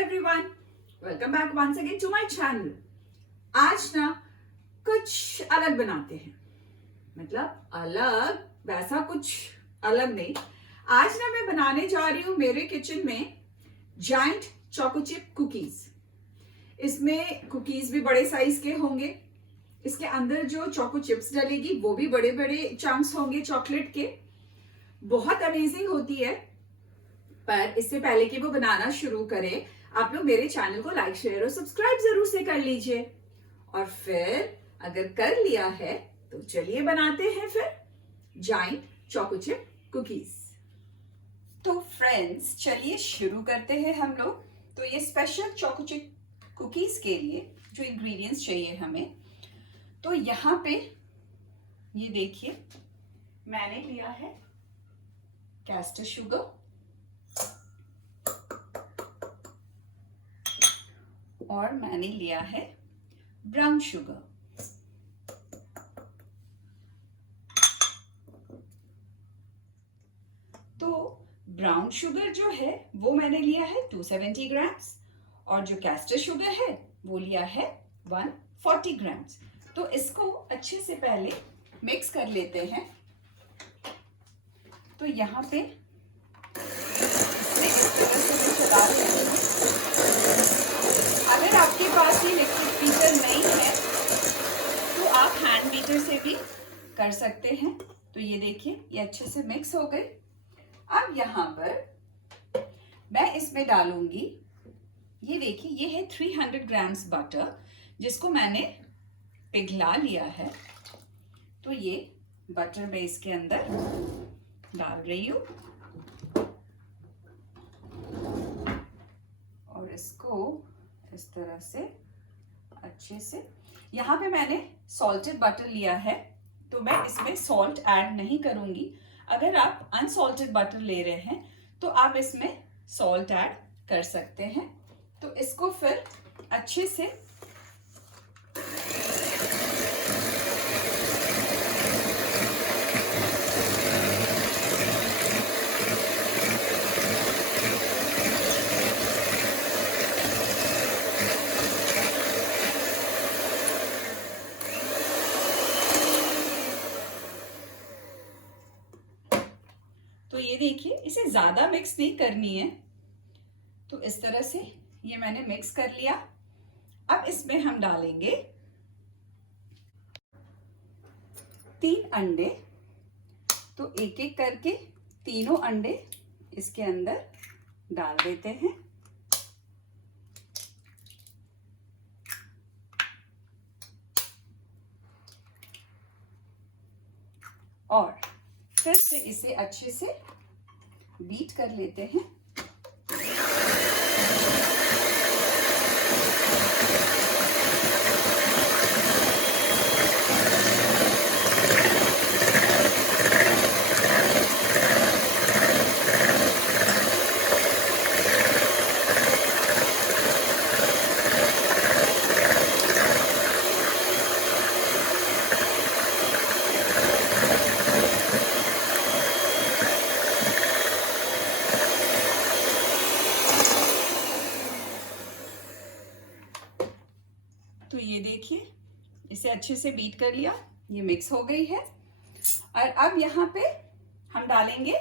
everyone, welcome back once again to my channel. आज ना कुछ अलग बनाते हैं, मतलब अलग वैसा कुछ अलग नहीं। आज ना मैं बनाने जा रही हूँ मेरे किचन में जायंट चोको चिप कुकीज। इसमें कुकीज भी बड़े साइज के होंगे, इसके अंदर जो चोको चिप्स डलेगी वो भी बड़े बड़े चंक्स होंगे चॉकलेट के। बहुत अमेजिंग होती है। पर इससे पहले कि वो बनाना शुरू करें, आप लोग मेरे चैनल को लाइक शेयर और सब्सक्राइब जरूर से कर लीजिए। और फिर अगर कर लिया है तो चलिए बनाते हैं फिर जायंट चोको चिप कुकीज। तो फ्रेंड्स चलिए शुरू करते हैं हम लोग। तो ये स्पेशल चोको चिप कुकीज के लिए जो इंग्रेडिएंट्स चाहिए हमें, तो यहाँ पे ये देखिए मैंने लिया है कैस्टर शुगर, और मैंने लिया है ब्राउन शुगर। तो ब्राउन शुगर जो है वो मैंने लिया है 270 ग्राम्स, और जो कैस्टर शुगर है वो लिया है 140 ग्राम्स। तो इसको अच्छे से पहले मिक्स कर लेते हैं। तो यहाँ पे इस तरह से चला रहे हैं। अगर आपके पास ये इलेक्ट्रिक बीटर नहीं है तो आप हैंड बीटर से भी कर सकते हैं। तो ये देखिए ये अच्छे से मिक्स हो गए। अब यहाँ पर मैं इसमें डालूंगी, ये देखिए ये है 300 ग्राम्स बटर जिसको मैंने पिघला लिया है। तो ये बटर मैं इसके अंदर डाल रही हूँ और इसको इस तरह से अच्छे से, यहाँ पे मैंने सॉल्टेड बटर लिया है तो मैं इसमें सॉल्ट ऐड नहीं करूंगी। अगर आप अनसॉल्टेड बटर ले रहे हैं तो आप इसमें सॉल्ट ऐड कर सकते हैं। तो इसको फिर अच्छे से ये देखिए इसे ज्यादा मिक्स नहीं करनी है। तो इस तरह से ये मैंने मिक्स कर लिया। अब इसमें हम डालेंगे 3 अंडे। तो एक एक करके तीनों अंडे इसके अंदर डाल देते हैं। और फिर से इसे अच्छे से बीट कर लेते हैं। तो ये देखिए इसे अच्छे से बीट कर लिया, ये मिक्स हो गई है। और अब यहाँ पे हम डालेंगे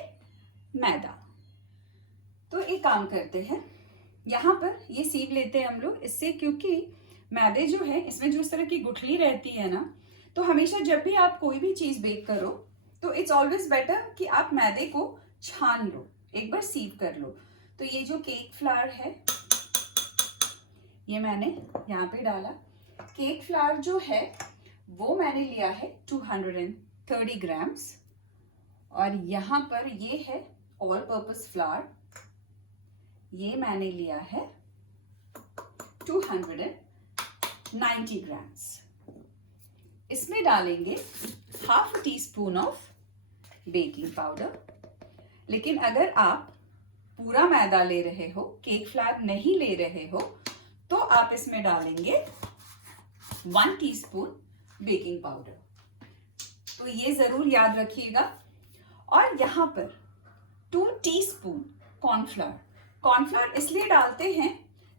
मैदा। तो एक काम करते हैं, यहाँ पर ये सीव लेते हैं हम लोग इससे, क्योंकि मैदे जो है इसमें जो इस तरह की गुठली रहती है ना, तो हमेशा जब भी आप कोई भी चीज बेक करो तो इट्स ऑलवेज बेटर कि आप मैदे को छान लो, एक बार सीव कर लो। तो ये जो केक फ्लावर है ये मैंने यहाँ पे डाला। केक फ्लावर जो है वो मैंने लिया है 230 ग्राम्स, और यहाँ पर ये है ऑल पर्पस फ्लावर, ये मैंने लिया है 290 ग्राम्स। इसमें डालेंगे half tea spoon of baking powder. लेकिन अगर आप पूरा मैदा ले रहे हो, केक फ्लावर नहीं ले रहे हो, तो आप इसमें डालेंगे 1 टीस्पून बेकिंग पाउडर। तो ये जरूर याद रखिएगा। और यहाँ पर 2 टीस्पून कॉर्नफ्लावर। कॉर्नफ्लावर इसलिए डालते हैं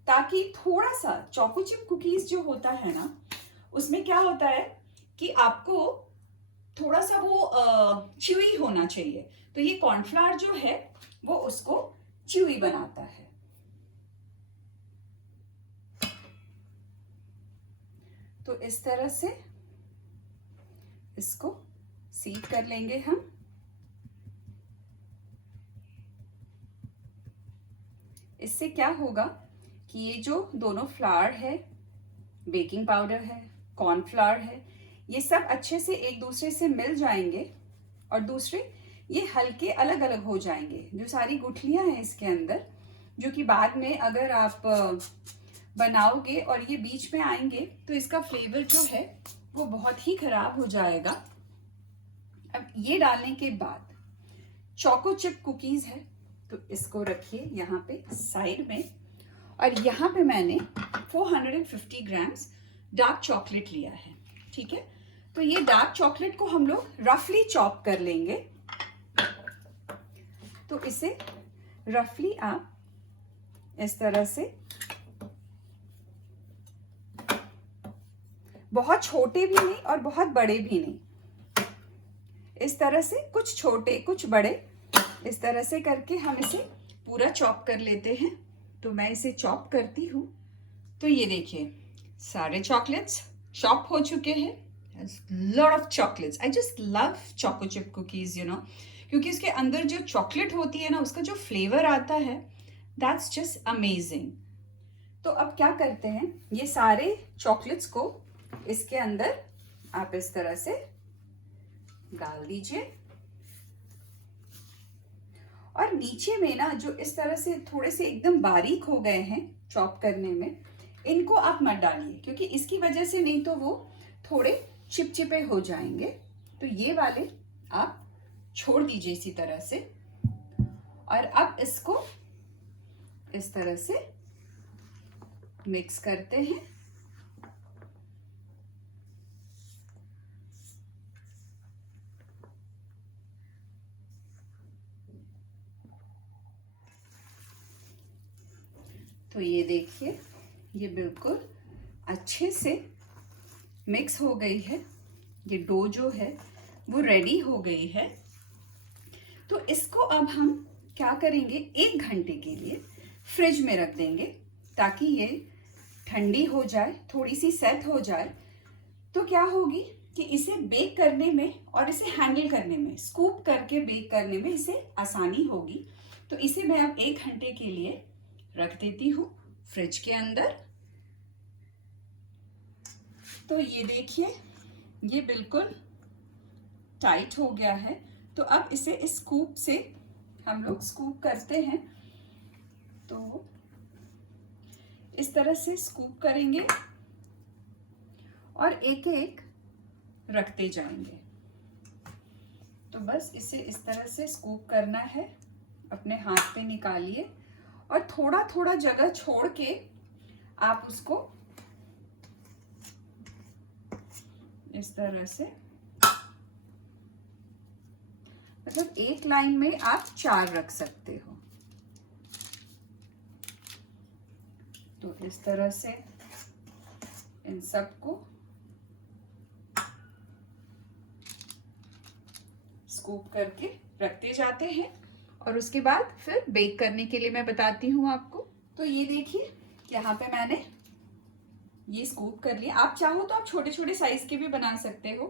ताकि थोड़ा सा चोको चिप कुकीज जो होता है ना, उसमें क्या होता है कि आपको थोड़ा सा वो च्यूई होना चाहिए। तो ये कॉर्नफ्लावर जो है वो उसको च्यूई बनाता है। तो इस तरह से इसको सीट कर लेंगे हम। इससे क्या होगा कि ये जो दोनों फ्लावर है, बेकिंग पाउडर है, कॉर्नफ्लावर है, ये सब अच्छे से एक दूसरे से मिल जाएंगे और दूसरे ये हल्के अलग अलग हो जाएंगे। जो सारी गुठलियां हैं इसके अंदर, जो कि बाद में अगर आप बनाओगे और ये बीच में आएंगे तो इसका फ्लेवर जो है वो बहुत ही खराब हो जाएगा। अब ये डालने के बाद चोको चिप कुकीज है, तो इसको रखिए यहाँ पे साइड में। और यहाँ पे मैंने 450 ग्राम्स डार्क चॉकलेट लिया है, ठीक है। तो ये डार्क चॉकलेट को हम लोग रफली चॉप कर लेंगे। तो इसे रफली आप इस तरह से, बहुत छोटे भी नहीं और बहुत बड़े भी नहीं, इस तरह से कुछ छोटे कुछ बड़े, इस तरह से करके हम इसे पूरा चॉप कर लेते हैं। तो मैं इसे चॉप करती हूँ। तो ये देखिए सारे चॉकलेट्स चॉप हो चुके हैं। Lot of chocolates. I just love choco chip cookies, you know, क्योंकि इसके अंदर जो चॉकलेट होती है ना, उसका जो फ्लेवर आता है, दैट्स जस्ट अमेजिंग। तो अब क्या करते हैं, ये सारे चॉकलेट्स को इसके अंदर आप इस तरह से डाल दीजिए। और नीचे में ना जो इस तरह से थोड़े से एकदम बारीक हो गए हैं चॉप करने में, इनको आप मत डालिए, क्योंकि इसकी वजह से नहीं तो वो थोड़े चिपचिपे हो जाएंगे। तो ये वाले आप छोड़ दीजिए इसी तरह से। और अब इसको इस तरह से मिक्स करते हैं। तो ये देखिए ये बिल्कुल अच्छे से मिक्स हो गई है। ये डो जो है वो रेडी हो गई है। तो इसको अब हम क्या करेंगे, 1 घंटे के लिए फ्रिज में रख देंगे, ताकि ये ठंडी हो जाए, थोड़ी सी सेट हो जाए। तो क्या होगी कि इसे बेक करने में और इसे हैंडल करने में, स्कूप करके बेक करने में इसे आसानी होगी। तो इसे मैं अब 1 घंटे के लिए रख देती हूँ फ्रिज के अंदर। तो ये देखिए ये बिल्कुल टाइट हो गया है। तो अब इसे इस स्कूप से हम लोग स्कूप करते हैं। तो इस तरह से स्कूप करेंगे और एक एक रखते जाएंगे। तो बस इसे इस तरह से स्कूप करना है, अपने हाथ पे निकालिए और थोड़ा थोड़ा जगह छोड़ के आप उसको इस तरह से, मतलब एक लाइन में आप 4 रख सकते हो। तो इस तरह से इन सबको स्कूप करके रखते जाते हैं। और उसके बाद फिर बेक करने के लिए मैं बताती हूँ आपको। तो ये देखिए यहाँ पे मैंने ये स्कूप कर लिया। आप चाहो तो आप छोटे छोटे साइज के भी बना सकते हो,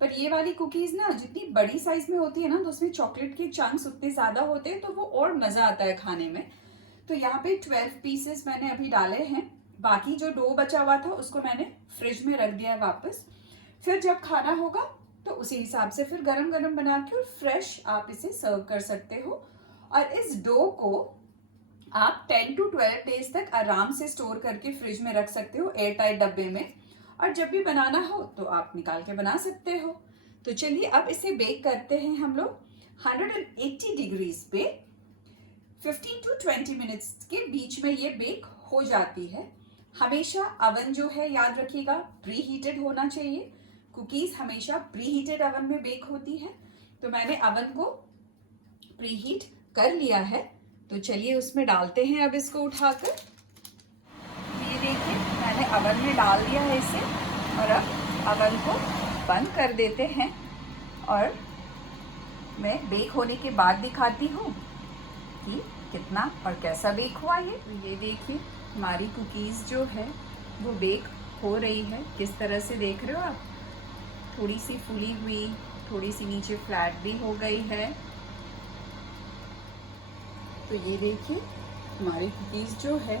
पर ये वाली कुकीज ना जितनी बड़ी साइज में होती है ना, तो उसमें चॉकलेट के चंक्स उतने ज्यादा होते हैं, तो वो और मजा आता है खाने में। तो यहाँ पे 12 पीसेस मैंने अभी डाले हैं। बाकी जो डो बचा हुआ था उसको मैंने फ्रिज में रख दिया है वापस। फिर जब खाना होगा तो उसी हिसाब से फिर गरम गरम बना के और फ्रेश आप इसे सर्व कर सकते हो। और इस डो को आप 10 to 12 डेज तक आराम से स्टोर करके फ्रिज में रख सकते हो, एयर टाइट डब्बे में। और जब भी बनाना हो तो आप निकाल के बना सकते हो। तो चलिए अब इसे बेक करते हैं हम लोग 180 डिग्रीज पे 15 to 20 मिनट्स के बीच में ये बेक हो जाती है। हमेशा अवन जो है याद रखिएगा प्री हीटेड होना चाहिए। कुकीज हमेशा प्री हीटेड अवन में बेक होती है। तो मैंने अवन को प्री हीट कर लिया है। तो चलिए उसमें डालते हैं अब इसको उठाकर। देखिए मैंने अवन में डाल दिया है इसे, और अब अवन को बंद कर देते हैं और मैं बेक होने के बाद दिखाती हूँ कि कितना और कैसा बेक हुआ ये देखिए हमारी कुकीज़ जो है वो बेक हो रही है। किस तरह से देख रहे हो आप, थोड़ी सी फूली हुई, थोड़ी सी नीचे फ्लैट भी हो गई है। तो ये देखिए हमारी कुकीज़ जो है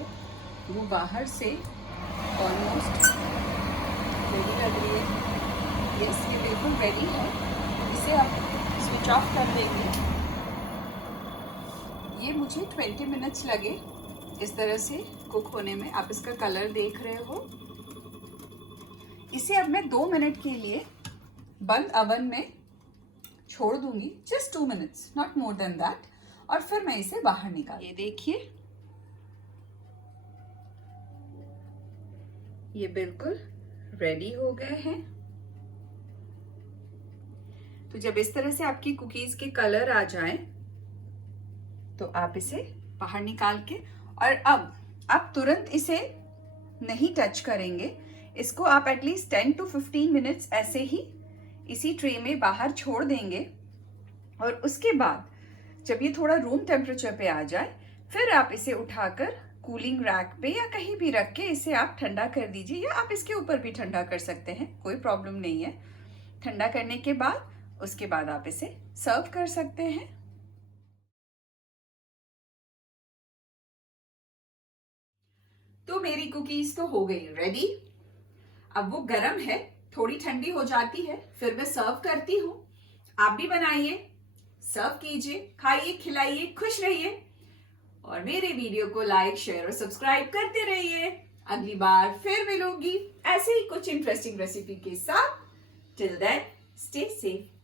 वो बाहर से ऑलमोस्ट रेडी लग रही है। यस, ये बिल्कुल रेडी है। इसे आप स्विच ऑफ कर देंगे। ये मुझे 20 मिनट्स लगे इस तरह से कुक होने में। आप इसका कलर देख रहे हो। इसे अब मैं 2 मिनट के लिए बंद अवन में छोड़ दूंगी, just 2 minutes, not more than that, और फिर मैं इसे बाहर निकाल। ये देखिए ये बिल्कुल रेडी हो गए हैं। तो जब इस तरह से आपकी कुकीज के कलर आ जाए तो आप इसे बाहर निकाल के, और अब आप तुरंत इसे नहीं टच करेंगे। इसको आप एटलीस्ट 10 to 15 मिनट्स ऐसे ही इसी ट्रे में बाहर छोड़ देंगे, और उसके बाद जब ये थोड़ा रूम टेम्परेचर पे आ जाए फिर आप इसे उठाकर कूलिंग रैक पे या कहीं भी रख के इसे आप ठंडा कर दीजिए, या आप इसके ऊपर भी ठंडा कर सकते हैं, कोई प्रॉब्लम नहीं है। ठंडा करने के बाद उसके बाद आप इसे सर्व कर सकते हैं। तो मेरी कुकीज तो हो गई रेडी। अब वो गरम है, थोड़ी ठंडी हो जाती है फिर मैं सर्व करती हूँ। आप भी बनाइए, सर्व कीजिए, खाइए, खिलाइए, खुश रहिए, और मेरे वीडियो को लाइक, शेयर और सब्सक्राइब करते रहिए। अगली बार फिर मिलूंगी ऐसे ही कुछ इंटरेस्टिंग रेसिपी के साथ। Till then stay safe.